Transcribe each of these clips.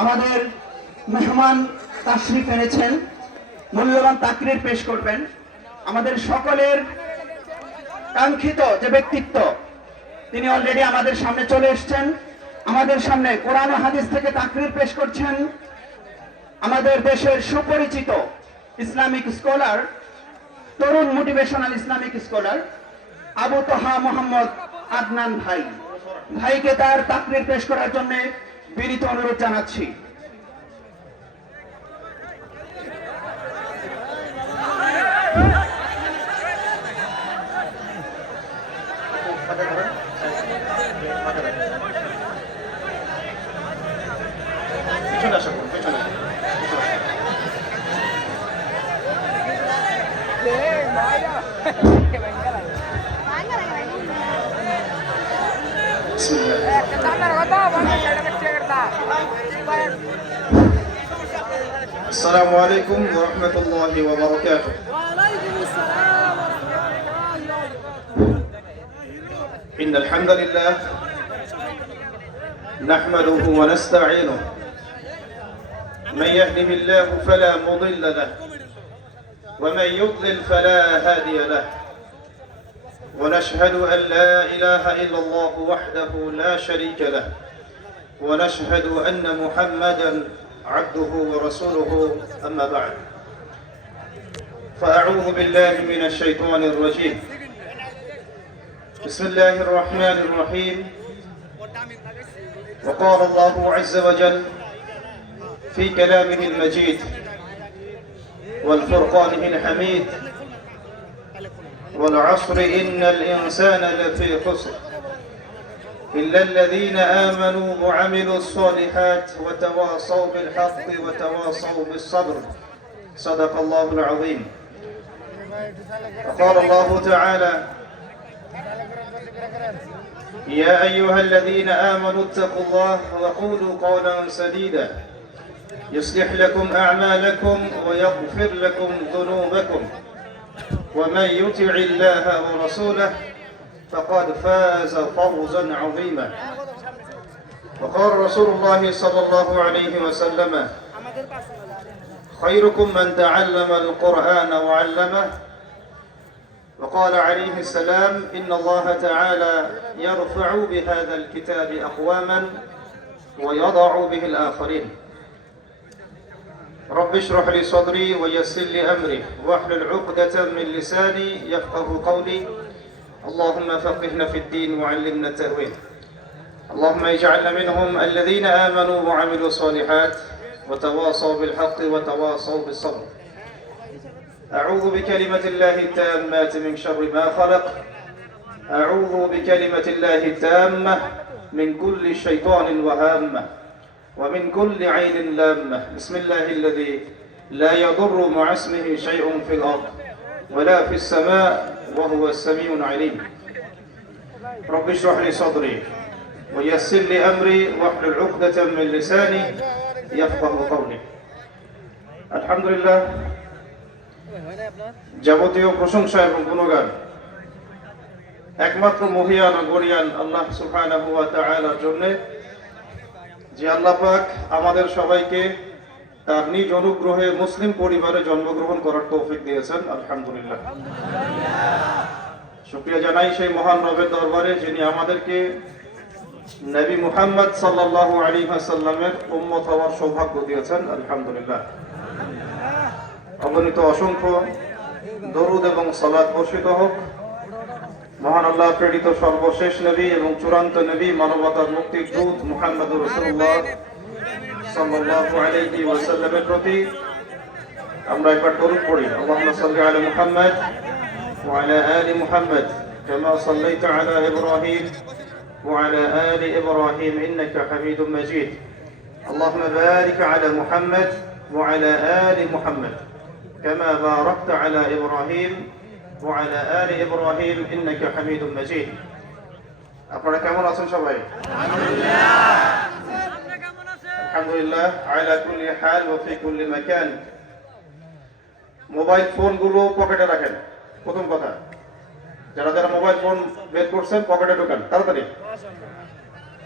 আমাদের মেহমান তাশরিফ এনেছেন, মূল্যবান তাকরীর পেশ করবেন। আমাদের সকলের কাঙ্ক্ষিত যে ব্যক্তিত্ব, তিনি অলরেডি আমাদের সামনে চলে এসেছেন। আমাদের সামনে কোরআন ও হাদিস থেকে তাকরীর পেশ করছেন আমাদের দেশের সুপরিচিত ইসলামিক স্কলার, তরুণ মোটিভেশনাল ইসলামিক স্কলার আবু তোহা মোহাম্মদ আদনান ভাইকে তার তাকরীর পেশ করার জন্য বিনীত অনুরোধ জানাচ্ছি। السلام عليكم ورحمة الله وبركاته. إن الحمد لله نحمده ونستعينه، من يهده الله فلا مضل له ومن يضلل فلا هادي له، ونشهد أن لا إله إلا الله وحده لا شريك له، ونشهد أن محمدا عبده ورسوله. أما بعد، فأعوذ بالله من الشيطان الرجيم. بسم الله الرحمن الرحيم. وقال الله عز وجل في كلامه المجيد والفرقانه الحميد: والعصر إن الإنسان لفي خسر إلا الذين آمنوا وعملوا الصالحات وتواصوا بالحق وتواصوا بالصبر. صدق الله العظيم. وقال الله تعالى: يا أيها الذين آمنوا اتقوا الله وقولوا قولا سديدا يصلح لكم أعمالكم ويغفر لكم ذنوبكم ومن يطع الله ورسوله فقد فاز فوزا عظيما. وقال رسول الله صلى الله عليه وسلم: خيركم من تعلم القرآن وعلمه. وقال عليه السلام: إن الله تعالى يرفع بهذا الكتاب أقواما ويضع به الآخرين. رب اشرح لي صدري ويسر لي أمري واحلل عقدة من لساني يفقه قولي. اللهم فقهنا في الدين وعلمنا التأويل. اللهم اجعلنا منهم الذين آمنوا وعملوا الصالحات وتواصوا بالحق وتواصوا بالصبر. أعوذ بكلمة الله التامات من شر ما خلق. أعوذ بكلمة الله التامة من كل شيطان وهامة ومن كل عين لامة. بسم الله الذي لا يضر مع اسمه شيء في الأرض ولا في السماء وهو السميع العليم. رب اشرح لي صدري ويسر لي أمري واحلل عقدة من لساني يفقه قولي. الحمد لله, যাবতীয় প্রশংসা এবং গুণগান একমাত্র মহিয়ান ও গরিয়ান আল্লাহ সুবহানাহু ওয়া তাআলার জন্য, যে আল্লাহ পাক আমাদের সবাইকে তার নিজ অনুগ্রহে মুসলিম পরিবারে জন্মগ্রহণ করার তৌফিক দিয়েছেন। আলহামদুলিল্লাহ, শুকরিয়া জানাই সেই মহান রবের দরবারে, যিনি আমাদেরকে নবী মুহাম্মদ সাল্লাল্লাহু আলাইহি ওয়াসাল্লামের উম্মত হওয়ার সৌভাগ্য দিয়েছেন। আলহামদুলিল্লাহ, অগণিত অসংখ্য দরুদ এবং সালাত বর্ষিত হোক মহান আল্লাহ প্রেরিত সর্বশেষ নবী এবং চূড়ান্ত নবী, মানবতার মুক্তির দূত মুহাম্মদুর রাসূলুল্লাহ সাল্লাল্লাহু আলাইহি ওয়াসাল্লামের প্রতি আমরা একবার দরুদ পড়ি। আল্লাহুম্মা সাল্লি আলা মুহাম্মদ ওয়া আলা আলি মুহাম্মদ কামা সাল্লাইতা আলা ইব্রাহিম ওয়া আলা আলি ইব্রাহিম ইন্নাকা হামিদুম মাজিদ। আল্লাহুম্মা বারিক আলা মুহাম্মদ ওয়া আলা আলি মুহাম্মদ কামা বারাকতা আলা ইব্রাহিম وعلى آل إبراهيم إنك حميد مجيد. আপনারা কেমন আছেন সবাই? আলহামদুলিল্লাহ আলা কুল্লি হাল ওয়া ফি কুল্লি মাকান। মোবাইল ফোনগুলো পকেটে রাখেন, প্রথম কথা। যারা যারা মোবাইল ফোন বের করছেন পকেটে ঢোকান, তাড়াতাড়ি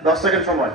10 সেকেন্ড সময়।